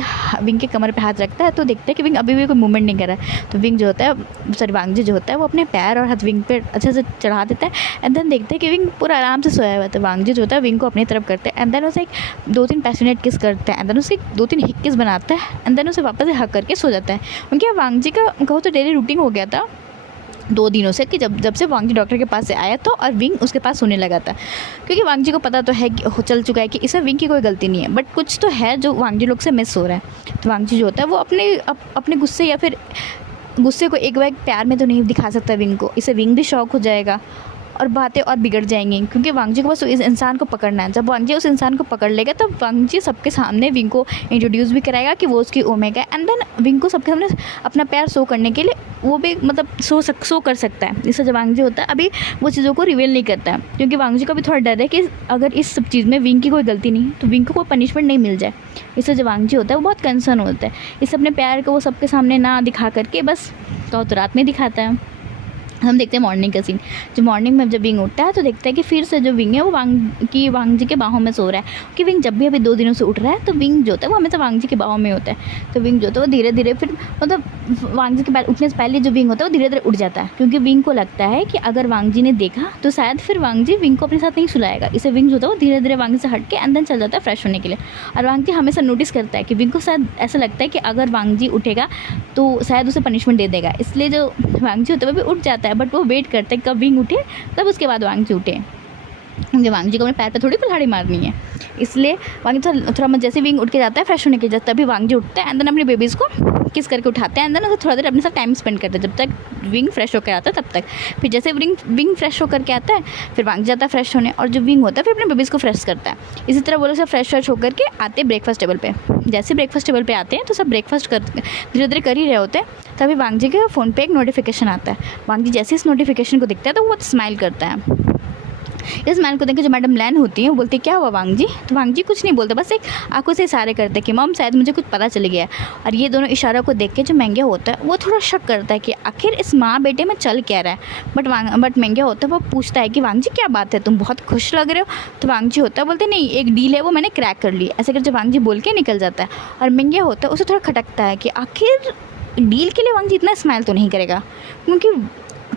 के कमर पे हाथ रखता है तो देखता है कि विंग अभी भी कोई मूवमेंट नहीं कर रहा है। तो विंग जो होता है सॉरी वांग जी जो होता है वो अपने पैर और हाथ विंग पे अच्छे से चढ़ा देता है एंड देन देखता है कि विंग पूरा आराम से सोया हुआ है। तो वांग जी जो होता है विंग को अपनी तरफ करते हैं एंड देन उसे एक 2-3 पैशनेट किस करते हैं एंड देन उसे 2-3 हिक किस बनाता है एंड देन उसे वापस से हक करके सो जाता है। क्योंकि वांग जी का कहो तो डेली रूटीन हो गया था 2 दिनों से कि जब से वांग जी डॉक्टर के पास से आया तो और विंग उसके पास सोने लगा था। क्योंकि वांग जी को पता तो है कि चल चुका है कि इसमें विंग की कोई गलती नहीं है, बट कुछ तो है जो वांग जी लोग से मिस हो रहा है। तो वांग जी जो होता है वो अपने गुस्से या फिर गुस्से को एक बार प्यार में तो नहीं दिखा सकता विंग को, इसे विंग भी शौक हो जाएगा और बातें और बिगड़ जाएंगी। क्योंकि वांग जी को बस इस इंसान को पकड़ना है। जब वांग जी उस इंसान को पकड़ लेगा तब वांग जी सबके सामने विंग को इंट्रोड्यूस भी कराएगा कि वो उसकी ओमेगा है एंड देन विंग को सबके सामने अपना पैर शो करने के लिए वो भी मतलब शो कर सकता है। इससे जब वांग जी होता है अभी वो चीज़ों को रिवील नहीं करता है, क्योंकि वांग जी का भी थोड़ा डर है कि अगर इस सब चीज़ में विंग की कोई गलती नहीं तो विंग को कोई पनिशमेंट नहीं मिल जाए। इससे जो वांग जी होता है वो बहुत कंसर्न होता है। इसे अपने प्यार को वो सबके सामने ना दिखा करके बस तो रात में दिखाता है। हम देखते हैं मॉर्निंग का सीन। जो मॉर्निंग में जब विंग उठता है तो देखता है कि फिर से जो विंग है वो वांग जी के बाहों में सो रहा है। कि विंग जब भी अभी 2 दिनों से उठ रहा है तो विंग जो होता है वो हमेशा वांग जी के बाहों में होता है। तो विंग जो होता है वो धीरे धीरे फिर मतलब वांग जी के उठने से पहले जो विंग होता है वो धीरे धीरे उठ जाता है, क्योंकि विंग को लगता है कि अगर वांग जी ने देखा तो शायद फिर वांग जी विंग को अपने साथ नहीं सुलाएगा। इसे विंग जो होता है वो धीरे धीरे वांग जी से हट के अंदर चल जाता है फ्रेश होने के लिए। और वांग जी हमेशा नोटिस करता है कि विंग को शायद ऐसा लगता है कि अगर वांग जी उठेगा तो शायद उसे पनिशमेंट दे देगा, इसलिए जो वांग जी होता है वो भी उठ जाता है। बट वो वेट करता है कब विंग उठे तब उसके बाद वांग जी उठे, क्योंकि वांग जी को अपने पैर पे थोड़ी कुल्हाड़ी मारनी है। इसलिए वांग जी थोड़ा जैसे विंग उठ के जाता है फ्रेश होने के लिए तभी वांग जी उठता है एंड देन अपने बेबीज़ को किस करके उठाते हैं एंड देन उसे थोड़ा देर अपने साथ टाइम स्पेंड करते हैं जब तक विंग फ्रेश होकर आता है तब तक। फिर जैसे विंग फ्रेश होकर के आता है फिर वांग जाता है फ्रेश होने और जो विंग होता है फिर अपने बेबीज़ को फ्रेश करता है। इसी तरह वो लोग सब फ्रेश होकर के आते हैं ब्रेकफास्ट टेबल पे। जैसे ब्रेकफास्ट टेबल पे आते हैं तो सब ब्रेकफास्ट धीरे धीरे कर ही रहे होते हैं तभी वांग जी के फ़ोन पे एक नोटिफिकेशन आता है। वांग जी जैसे इस नोटिफिकेशन को दिखता है तो वो स्माइल करता है। इस मैन को देख के जो मैडम लैन होती है वो बोलती है क्या हुआ वांग जी? तो वांग जी कुछ नहीं बोलते, बस एक आंखों से इशारे करते कि मॉम शायद मुझे कुछ पता चल गया है। और ये दोनों इशारों को देख के जो मेंग्या होता है वो थोड़ा शक करता है कि आखिर इस माँ बेटे में चल क्या रहा है। बट मेंग्या होता है वो पूछता है कि वांग जी क्या बात है, तुम बहुत खुश लग रहे हो। तो वांग जी होता है बोलते नहीं एक डील है वो मैंने क्रैक कर ली। ऐसे कर जब वांग जी बोल के निकल जाता है और मेंग्या होता है उसे थोड़ा खटकता है कि आखिर डील के लिए वांग जी इतना स्माइल तो नहीं करेगा, क्योंकि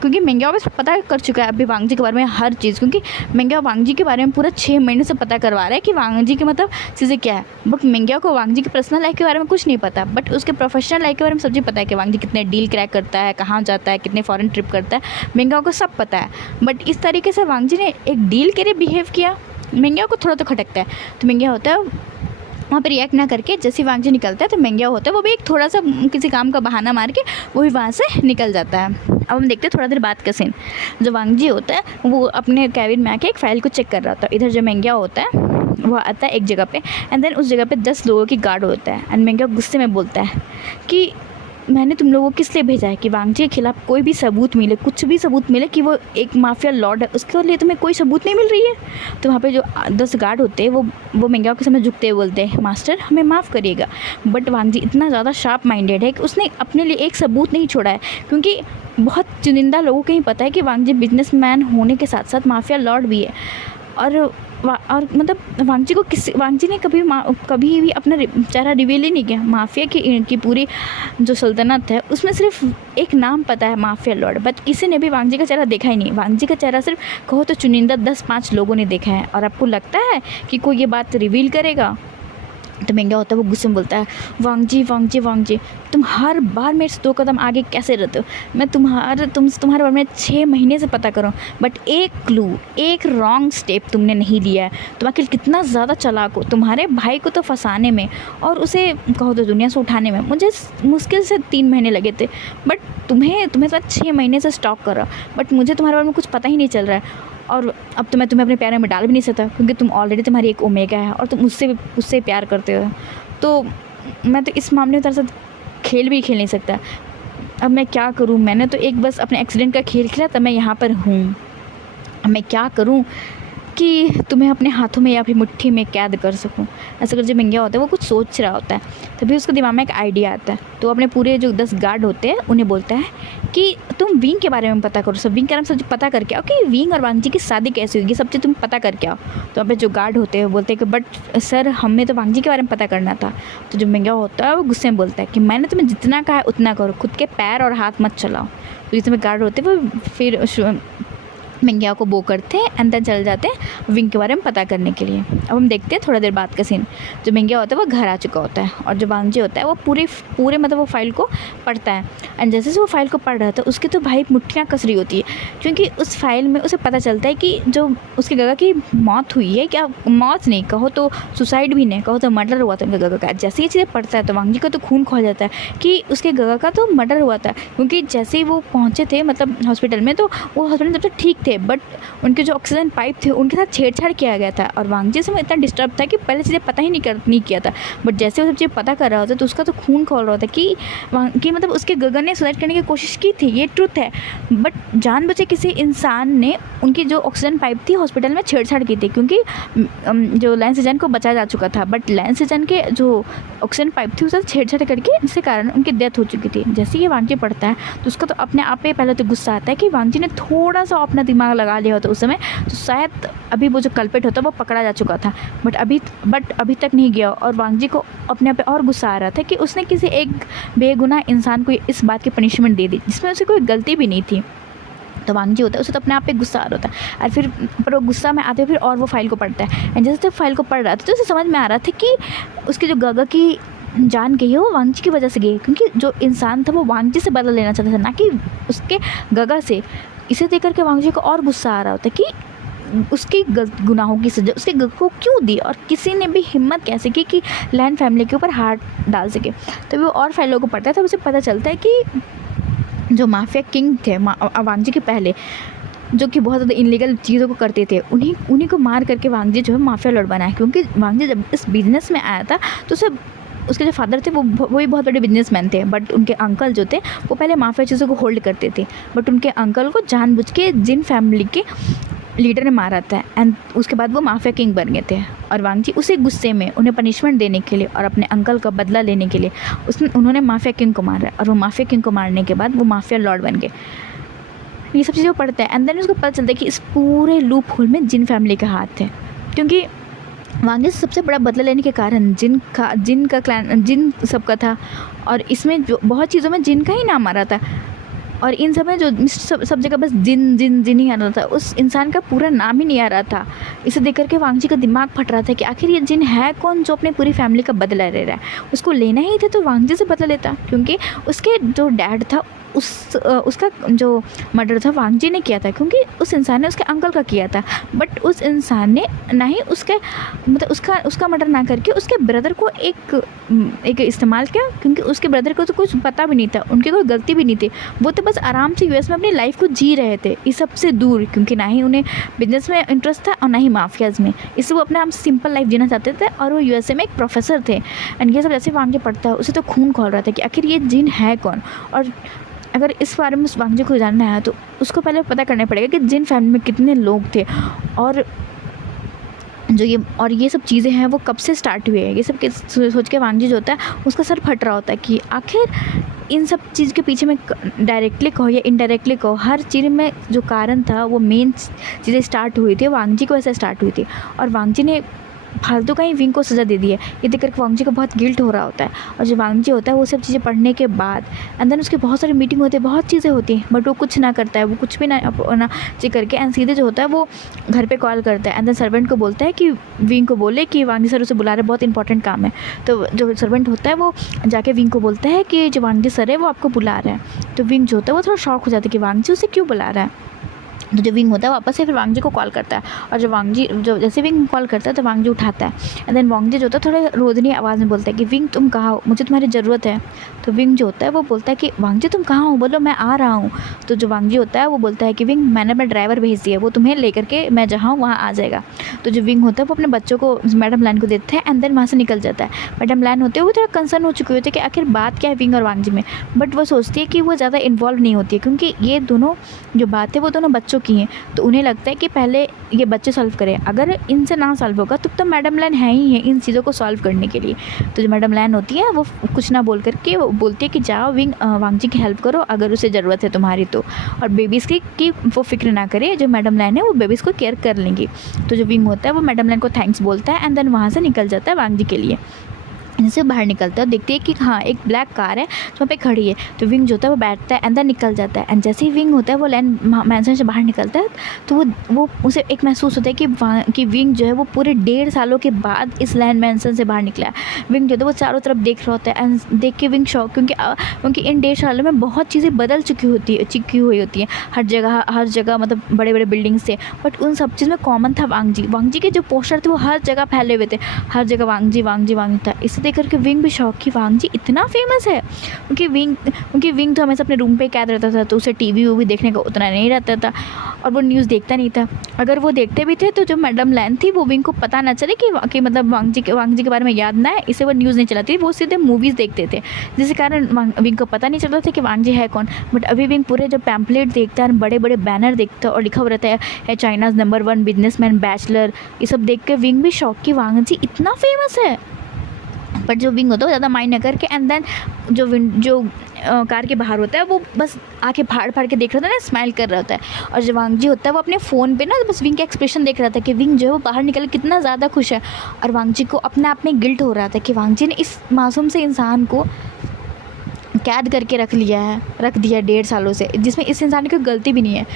क्योंकि मेंग्याओ बस पता कर चुका है अभी वांगजी के बारे में हर चीज़, क्योंकि मेंग्याओ वांगजी के बारे में पूरा 6 महीने से पता करवा रहा है कि वांगजी के मतलब चीज़ें क्या है। बट मेंग्याओ को वांगजी की पर्सनल लाइफ के बारे में कुछ नहीं पता, बट उसके प्रोफेशनल लाइफ के बारे में सब चीज़ पता है कि वांगजी कितने डील क्रैक करता है, कहाँ जाता है, कितने फॉरेन ट्रिप करता है, मेंग्याओ को सब पता है। बट इस तरीके से वांगजी ने एक डील के लिए बिहेव किया, मेंग्याओ को थोड़ा तो खटकता है। तो मेंग्याओ होता है वहाँ पे रिएक्ट ना करके जैसे वांगजी निकलता है तो मेंग्याओ होता है वो भी एक थोड़ा सा किसी काम का बहाना मार के वो भी वहाँ से निकल जाता है। अब हम देखते हैं थोड़ा देर बाद का सीन। जो वांगजी होता है वो अपने कैबिन में आके एक फ़ाइल को चेक कर रहा होता है। इधर जो मेंग्याओ होता है वो आता है एक जगह पे, एंड देन उस जगह पे 10 लोगों की गार्ड होता है। एंड मेंग्याओ गुस्से में बोलता है कि मैंने तुम लोगों को किस लिए भेजा है कि वांगजी के खिलाफ कोई भी सबूत मिले, कुछ भी सबूत मिले कि वो एक माफिया लॉर्ड है, उसके लिए तुम्हें कोई सबूत नहीं मिल रही है। तो वहाँ पे जो 10 गार्ड होते हैं वो मेंग्याओ के सामने झुकते हुए बोलते हैं मास्टर हमें माफ़ करिएगा। बट वांगजी इतना ज़्यादा शार्प माइंडेड है कि उसने अपने लिए एक सबूत नहीं छोड़ा है, क्योंकि बहुत चुनिंदा लोगों को ही पता है कि वांगजी बिजनेसमैन होने के साथ साथ माफिया लॉर्ड भी है। और मतलब वांगजी ने कभी भी अपना चेहरा रिवील ही नहीं किया। माफिया की पूरी जो सल्तनत है उसमें सिर्फ एक नाम पता है माफिया लॉर्ड, बट किसी ने भी वांगजी का चेहरा देखा ही नहीं। वांगजी का चेहरा सिर्फ कहो तो चुनिंदा 10-5 लोगों ने देखा है। और आपको लगता है कि कोई ये बात रिवील करेगा? तो मेंग्याओ होता है वो गुस्से में बोलता है वांगजी तुम हर बार मेरे से 2 कदम आगे कैसे रहते हो? मैं तुम्हारे बारे में 6 महीने से पता करूं, बट एक क्लू, एक रॉन्ग स्टेप तुमने नहीं लिया है। तुम आखिर कितना ज़्यादा चालाक हो। तुम्हारे भाई को तो फंसाने में और उसे कहो तो दुनिया से उठाने में मुझे मुश्किल से 3 महीने लगे थे, बट तुम्हें साथ 6 महीने से स्टॉक करा। बट मुझे तुम्हारे बारे में कुछ पता ही नहीं चल रहा है। और अब तो मैं तुम्हें अपने प्यार में डाल भी नहीं सकता, क्योंकि तुम ऑलरेडी तुम्हारी एक ओमेगा है और तुम उससे प्यार करते हो। तो मैं तो इस मामले में तेरे साथ खेल भी खेल नहीं सकता। अब मैं क्या करूं? मैंने तो एक बस अपने एक्सीडेंट का खेल खेला, तब मैं यहाँ पर हूँ। अब मैं क्या करूं कि तुम्हें अपने हाथों में या फिर मुट्ठी में कैद कर सकूं। ऐसा कर जब मेंग्याओ होता है वो कुछ सोच रहा होता है, तभी उसके दिमाग में एक आइडिया आता है। तो अपने पूरे जो 10 गार्ड होते हैं उन्हें बोलता है कि तुम विंग के बारे में पता करो, सब विंग के बारे में सब पता करके आओ कि विंग और वांगजी की शादी कैसे हुई, सब चीज़ तुम पता करके आओ। तो अब जो गार्ड होते हैं बोलते हैं कि बट सर हमें तो वांगजी के बारे में पता करना था। तो जो मेंग्याओ होता है वो गुस्से में बोलता है कि मैंने तुम्हें जितना कहा है उतना करो, खुद के पैर और हाथ मत चलाओ। तो जिसमें गार्ड होते हैं वो फिर मेंग्याओ को बो करते हैं, अंदर चल जाते हैं विंग के बारे में पता करने के लिए। अब हम देखते हैं थोड़ा देर बाद का सीन। जो मेंग्याओ होता है वो घर आ चुका होता है, और जो वांगजी होता है वो पूरे मतलब वो फाइल को पढ़ता है। एंड जैसे से वो फाइल को पढ़ रहा था उसकी तो भाई मुट्ठियाँ कस रही होती है, क्योंकि उस फाइल में उसे पता चलता है कि जो उसके गगा की मौत हुई है, क्या मौत नहीं कहो तो सुसाइड भी नहीं कहो तो मर्डर हुआ था उनके गगा का। जैसे ये चीज़ें पढ़ता है तो वांगजी का तो खून खौल जाता है कि उसके गगा का तो मर्डर हुआ था। क्योंकि जैसे ही वो पहुँचे थे मतलब हॉस्पिटल में, तो वो हॉस्पिटल में तब तक ठीक थे, बट उनके जो ऑक्सीजन पाइप थे उनके साथ छेड़छाड़ किया गया था। और वांगजी से इतना डिस्टर्ब था कि पहले चीज़ें पता ही नहीं किया था, बट जैसे वो सब चीज़ें पता कर रहा होता तो उसका तो खून खोल रहा होता कि मतलब उसके गगन ने सुसाइड करने की कोशिश की थी, ये ट्रुथ है। बट जानबूझे किसी इंसान ने उनकी जो ऑक्सीजन पाइप थी हॉस्पिटल में छेड़छाड़ की थी, क्योंकि जो लैंस एजेंट को बचाया जा चुका था, बट लैंस एजेंट के जो ऑक्सीजन पाइप थी उससे छेड़छाड़ करके इसके कारण उनकी डेथ हो चुकी थी। जैसे ये वांगजी पढ़ता है तो उसका तो अपने आप पे पहले तो गुस्सा आता है कि वांगजी ने थोड़ा सा अपना दिमाग लगा लिया होता उस समय, तो शायद अभी वो जो कल्पेट होता वो पकड़ा जा चुका था। बट अभी तक नहीं गया, और वांगजी को अपने आप पे और गुस्सा आ रहा था कि उसने किसी एक बेगुनाह इंसान को इस बात की पनिशमेंट दे दी जिसमें उसे कोई गलती भी नहीं थी। तो वांगजी होता है उसे तो अपने आप पे गुस्सा आ रहा था, और फिर पर वो गुस्सा में आते फिर और वो फाइल को पढ़ता है। एंड जैसे फाइल को पढ़ रहा था तो उसे समझ में आ रहा था कि उसके जो गगा की जान गई है वो वांगजी की वजह से गई, क्योंकि जो इंसान था वो वांगजी से बदला लेना चाहता था, ना कि उसके गगा से। इसे देख करके वांगजी को और गुस्सा आ रहा होता कि उसके गुनाहों की सजा उसके गग को क्यों दी, और किसी ने भी हिम्मत कैसे की कि लैंड फैमिली के ऊपर हाथ डाल सके। तो वो और फाइलों को पढ़ता है तो उसे पता चलता है कि जो माफिया किंग थे वांगजी के पहले, जो कि बहुत ज़्यादा इनलीगल चीज़ों को करते थे, उन्हीं को मार करके वांगजी जो है माफिया लॉर्ड बना है। क्योंकि वांगजी जब इस बिजनेस में आया था तो उसके जो फादर थे वो भी बहुत बड़े बिजनेसमैन थे, बट उनके अंकल जो थे वो पहले माफिया चीज़ों को होल्ड करते थे। बट उनके अंकल को जानबूझ के जिन फैमिली के लीडर ने मारा था, एंड उसके बाद वो माफिया किंग बन गए थे। और वांगजी उसी गुस्से में उन्हें पनिशमेंट देने के लिए और अपने अंकल का बदला लेने के लिए उन्होंने माफिया किंग को मारा, और वो माफिया किंग को मारने के बाद वो माफिया लॉर्ड बन गए। ये सब चीज़ें पढ़ता है, एंड देन उसको पता चलता है कि इस पूरे लूप होल में जिन फैमिली का हाथ है, क्योंकि वांगजी से सबसे बड़ा बदला लेने के कारण जिन सबका था, और इसमें जो बहुत चीज़ों में जिन का ही नाम आ रहा था। और इन सब में जो सब जगह बस जिन जिन जिन ही आ रहा था, उस इंसान का पूरा नाम ही नहीं आ रहा था। इसे देख करके वांगजी का दिमाग फट रहा था कि आखिर ये जिन है कौन जो अपनी पूरी फैमिली का बदला ले रहा है। उसको लेना ही था तो वांगजी से बदला लेता, क्योंकि उसके जो डैड था उसका जो मर्डर था वांगजी ने किया था, क्योंकि उस इंसान ने उसके अंकल का किया था। बट उस इंसान ने ना ही उसके मतलब उसका मर्डर ना करके उसके ब्रदर को एक इस्तेमाल किया, क्योंकि उसके ब्रदर को तो कुछ पता भी नहीं था, उनकी कोई गलती भी नहीं थी। वो तो बस आराम से यूएस में अपनी लाइफ को जी रहे थे इस सब से दूर, क्योंकि ना ही उन्हें बिजनेस में इंटरेस्ट था और ना ही माफियाज़ में। इससे वो अपने आप से सिंपल लाइफ जीना चाहते थे, और वो यूएसए में एक प्रोफेसर थे। एंड ये सब जैसे वांगजी पढ़ता है उसे तो खून खोल रहा था कि आखिर ये जिन है कौन। और अगर इस बारे में उस वांगजी को जानना है तो उसको पहले पता करना पड़ेगा कि जिन फैमिली में कितने लोग थे, और ये सब चीज़ें हैं वो कब से स्टार्ट हुए हैं। ये सब सोच के वांगजी जो होता है उसका सर फट रहा होता है कि आखिर इन सब चीज़ के पीछे में डायरेक्टली कहो या इनडायरेक्टली कहो, हर चीज़ में जो कारण था वो मेन चीज़ें स्टार्ट हुई थी वांगजी को ऐसे स्टार्ट हुई थी। और वांगजी ने फालतू का ही विंग को सज़ा दे दी है। ये देखकर वांगजी को बहुत गिल्ट हो रहा होता है। और जो वांगजी होता है वो सब चीज़ें पढ़ने के बाद एंड देन उसके बहुत सारी मीटिंग होती है, बहुत चीज़ें होती हैं, बट वो कुछ ना करता है, वो कुछ भी ना चेक करके एंड सीधे जो होता है वो घर पे कॉल करता है एंड देन सर्वेंट को बोलता है कि विंग को बोले कि वांगजी सर उसे बुला रहे, बहुत इंपॉर्टेंट काम है। तो जो सर्वेंट होता है वो जाके विंग को बोलता है कि जो वांगजी सर है वो आपको बुला रहे हैं। तो विंग जो होता है वो थोड़ा शॉक हो जाता है कि वांगजी उसे क्यों बुला रहा है। तो जो विंग होता है वापस से फिर वांगजी को कॉल करता है, और जो जैसे विंग कॉल करता है तो वांगजी उठाता है एंड देन वांगजी जो होता है थोड़े रोदनी आवाज़ में बोलता है कि विंग तुम कहाँ हो, मुझे तुम्हारी ज़रूरत है। तो विंग जो होता है वो बोलता है कि वांगजी तुम कहाँ हो, बोलो मैं आ रहा हूँ। तो जो वांगजी होता है वो बोलता है कि विंग मैंने अपना ड्राइवर भेज दिया है, वो तुम्हें लेकर के मैं जहाँ हूँ वहाँ आ जाएगा। तो जो विंग होता है वो अपने बच्चों को मैडम लैन को देते हैं एंड देन वहाँ से निकल जाता है। मैडम लैन होते हैं वो थोड़ा कंसर्न हो चुके होते हैं कि आखिर बात क्या है विंग और वांगजी में, बट वो सोचती है कि वो ज़्यादा इन्वॉल्व नहीं होती है, क्योंकि ये दोनों जो बात है वो दोनों बच्चों की हैं। तो उन्हें लगता है कि पहले ये बच्चे सॉल्व करें, अगर इनसे ना सॉल्व होगा तो मैडम लैन है ही है इन चीज़ों को सॉल्व करने के लिए। तो जो मैडम लैन होती है वो कुछ ना बोल करके वो बोलती है कि जाओ विंग वांगजी की हेल्प करो अगर उसे ज़रूरत है तुम्हारी तो, और बेबीज़ की वो फिक्र ना करे, जो मैडम लैन है वो बेबीज़ को केयर कर लेंगी। तो जो विंग होता है वो मैडम लैन को थैंक्स बोलता है एंड देन वहाँ से निकल जाता है वांगजी के लिए। से बाहर निकलता है और देखती है कि हाँ एक ब्लैक कार है जो वहाँ पे खड़ी है। तो विंग जो होता है वो बैठता है अंदर निकल जाता है एंड जैसे ही विंग होता है वो लैंड मैंशन से बाहर निकलता है तो वो उसे एक महसूस होता है कि विंग जो है वो पूरे 1.5 सालों के बाद इस लैंड मैंशन से बाहर निकला है। विंग जो है वो चारों तरफ देख रहा होता है एंड देख के विंग शॉक, क्योंकि इन 1.5 सालों में बहुत चीज़ें बदल चुकी हुई होती हैं हर जगह मतलब बड़े बड़े बिल्डिंग्स थे, बट उन सब चीज़ में कॉमन था वांगजी के जो पोस्टर थे वो हर जगह फैले हुए थे, हर जगह वांगजी था। इसे देख करके विंग भी शौक कि वांगजी इतना फेमस है, क्योंकि विंग तो हमेशा अपने रूम पे कैद रहता था तो उसे टीवी भी देखने का उतना नहीं रहता था और वो न्यूज़ देखता नहीं था। अगर वो देखते भी थे तो जो मैडम लैन थी वो विंग को पता ना चले कि मतलब वांगजी के बारे में याद ना है, इसे वो न्यूज़ नहीं चलाती, वो सीधे मूवीज़ देखते थे, जिसके कारण विंग को पता नहीं चलता था कि वांगजी है कौन। बट अभी विंग पूरे जो पैम्पलेट देखता है, बड़े बड़े बैनर देखता है और लिखा हुआ रहता है चाइनाज़ नंबर 1 बिजनेसमैन बैचलर, ये सब देख के विंग भी शौक कि वांगजी इतना फेमस है। बट जो विंग होता है वो ज़्यादा माइंड न करके एंड देन जो कार के बाहर होता है वो बस आके फाड़ के देख रहा था ना, स्माइल कर रहा होता है। और जो वांगजी होता है वो अपने फ़ोन पे ना बस विंग का एक्सप्रेशन देख रहा था कि विंग जो है वो बाहर निकल कितना ज़्यादा खुश है, और वांगजी को अपने आप में गिल्ट हो रहा था कि वांगजी ने इस मासूम से इंसान को कैद करके रख दिया 1.5 सालों से, जिसमें इस इंसान की कोई गलती भी नहीं है।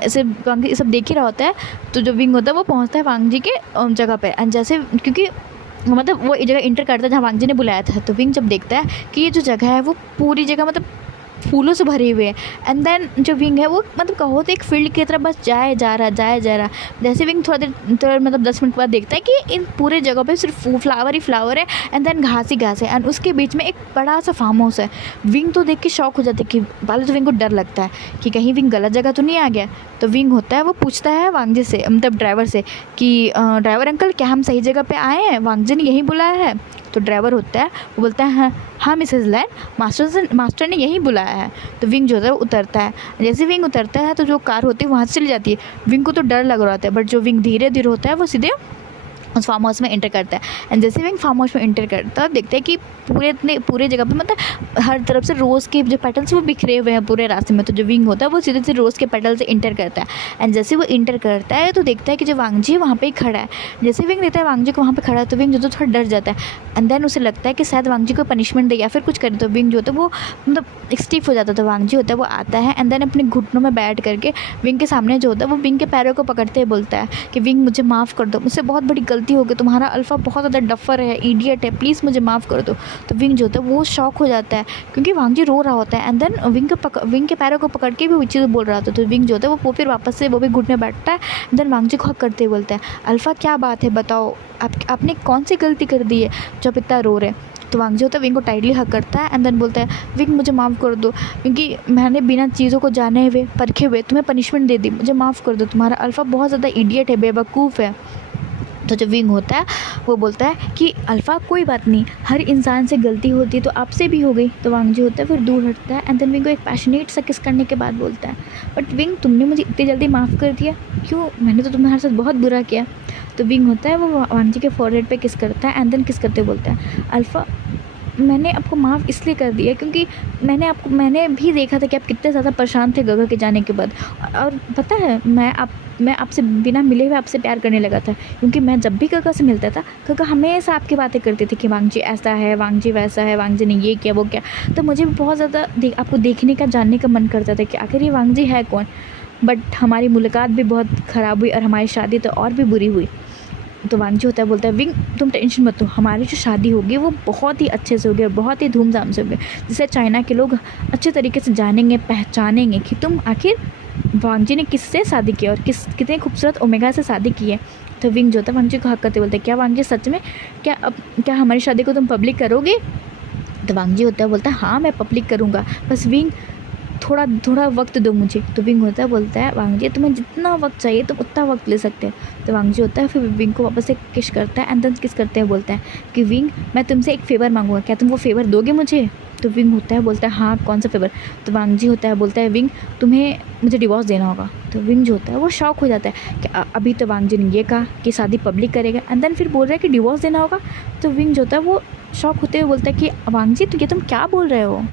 ऐसे वांगजी सब देख ही रहा होता है। तो जो विंग होता है वो पहुँचता है वांगजी के जगह पर एंड जैसे क्योंकि मतलब वो जगह इंटर करता है जहाँ वांगजी ने बुलाया था, तो विंग जब देखता है कि ये जो जगह है वो पूरी जगह मतलब फूलों से भरे हुए हैं एंड देन जो विंग है वो मतलब कहो तो एक फील्ड की तरफ बस जाए जा रहा। जैसे विंग थोड़ा मतलब 10 मिनट के बाद देखता है कि इन पूरे जगह पे सिर्फ फ्लावर ही फ्लावर है एंड देन घास ही घास है एंड उसके बीच में एक बड़ा सा फार्म हाउस है। विंग तो देख के शौक हो जाता है कि पहले तो विंग को डर लगता है कि कहीं विंग गलत जगह तो नहीं आ गया। तो विंग होता है वो पूछता है वांगजी से मतलब ड्राइवर से कि ड्राइवर अंकल क्या हम सही जगह पे आए हैं, वांगजी ने यहीं बुलाया है। तो ड्राइवर होता है वो बोलता है हाँ मिसेस लैन, मास्टर ने यहीं बुलाया है। तो विंग जो है वो उतरता है। जैसे विंग उतरता है तो जो कार होती है वहाँ से चली जाती है। विंग को तो डर लग रहा होता है, बट जो विंग धीरे धीरे होता है वो सीधे उस फार्म हाउस में एंटर करता है। एंड जैसे विंग फार्म हाउस में एंटर करता है देखता है कि पूरे जगह पे मतलब हर तरफ से रोज़ के जो पेटल्स वो बिखरे हुए हैं पूरे रास्ते में। तो जो विंग होता है वो सीधे से रोज़ के पेटल से इंटर करता है। एंड जैसे वो इंटर करता है तो देखता है कि जो वांगजी है वहाँ पे ही खड़ा है। जैसे विंग देखता है वांगजी को वहाँ पे खड़ा है तो विंग जो थोड़ा डर जाता है। एंड देन उसे लगता है कि शायद वांगजी को पनिशमेंट दे या फिर कुछ करे। तो विंग जो होता है वो मतलब स्टिफ हो जाता है। तो वांगजी होता है वो आता है एंड देन अपने घुटनों में बैठ करके विंग के सामने जो होता है वो विंग के पैरों को पकड़ते हुए बोलता है कि विंग मुझे माफ़ कर दो, मुझसे बहुत बड़ी गलती हो गई, तुम्हारा अल्फ़ा बहुत ज़्यादा डफ़र है, इडियट है, प्लीज़ मुझे माफ़ कर दो। तो विंग जो होता है वो शॉक हो जाता है क्योंकि वांगजी रो रहा होता है। एंड देन विंग के पैरों को पकड़ के भी वो चीज़ बोल रहा था। तो विंग जो होता है वो फिर वापस से वो भी घुटने बैठता है। देन वांगजी को हक करते हुए बोलता है अल्फ़ा क्या बात है, बताओ आपने कौन सी गलती कर दी है जो आप इतना रो रहे हैं। तो वांगजी होता है विंग को टाइटली हक करता है एंड देन बोलता है विंग मुझे माफ़ कर दो क्योंकि मैंने बिना चीज़ों को जाने हुए परखे हुए तुम्हें पनिशमेंट दे दी, मुझे माफ़ कर दो, तुम्हारा अल्फ़ा बहुत ज़्यादा इडियट है, बेवकूफ़ है। तो जो विंग होता है वो बोलता है कि अल्फ़ा कोई बात नहीं, हर इंसान से गलती होती है तो आपसे भी हो गई। तो वांगजी होता है फिर दूर हटता है एंड देन विंग को एक पैशनेट सा किस करने के बाद बोलता है बट विंग तुमने मुझे इतनी जल्दी माफ़ कर दिया क्यों, मैंने तो तुम्हारे साथ बहुत बुरा किया। तो विंग होता है वो वांगजी के फॉरहेड पे किस करता है एंड देन किस करते बोलता है अल्फ़ा मैंने आपको माफ़ इसलिए कर दिया क्योंकि मैंने भी देखा था कि आप कितने ज़्यादा परेशान थे गगा के जाने के बाद। और पता है मैं आपसे बिना मिले हुए आपसे प्यार करने लगा था क्योंकि मैं जब भी गगा से मिलता था गगा हमेशा आपकी बातें करते थे कि वांगजी ऐसा है, वांगजी वैसा है, वांगजी ने ये किया वो क्या। तो मुझे भी बहुत ज़्यादा आपको देखने का जानने का मन करता था कि आखिर ये वांगजी है कौन। बट हमारी मुलाकात भी बहुत ख़राब हुई और हमारी शादी तो और भी बुरी हुई। तो वांगजी होता है बोलता है विंग तुम टेंशन मत लो, हमारी जो शादी होगी वो बहुत ही अच्छे से होगी और बहुत ही धूमधाम से होगी, जिससे चाइना के लोग अच्छे तरीके से जानेंगे पहचानेंगे कि तुम आखिर वांगजी ने किससे शादी की और कितने खूबसूरत ओमेगा से शादी की है। तो विंग जो होता है वांगजी को हक करते बोलते हैं क्या वांगजी सच में क्या हमारी शादी को तुम पब्लिक करोगे। तो वांगजी होता है बोलता है हाँ मैं पब्लिक करूँगा, बस विंग थोड़ा वक्त दो मुझे। तो विंग होता है बोलता है वांगजी तुम्हें जितना वक्त चाहिए तुम उतना वक्त ले सकते हो। तो वांगजी होता है फिर विंग को वापस से किस करता है एंड देन किस करते हैं बोलता है कि विंग मैं तुमसे एक फ़ेवर मांगूंगा, क्या तुम वो फ़ेवर दोगे मुझे। तो विंग होता है बोलता है हाँ कौन सा फ़ेवर। तो वांगजी होता है बोलता है विंग तुम्हें मुझे डिवोर्स देना होगा। तो विंग जो होता है वो शॉक हो जाता है कि अभी तो वांगजी ने ये कहा कि शादी पब्लिक करेगा एंड देन फिर बोल रहा है कि डिवोर्स देना होगा। तो विंग जो होता है वो शॉक होते हुए बोलता है कि वांगजी तो ये तुम क्या बोल रहे हो।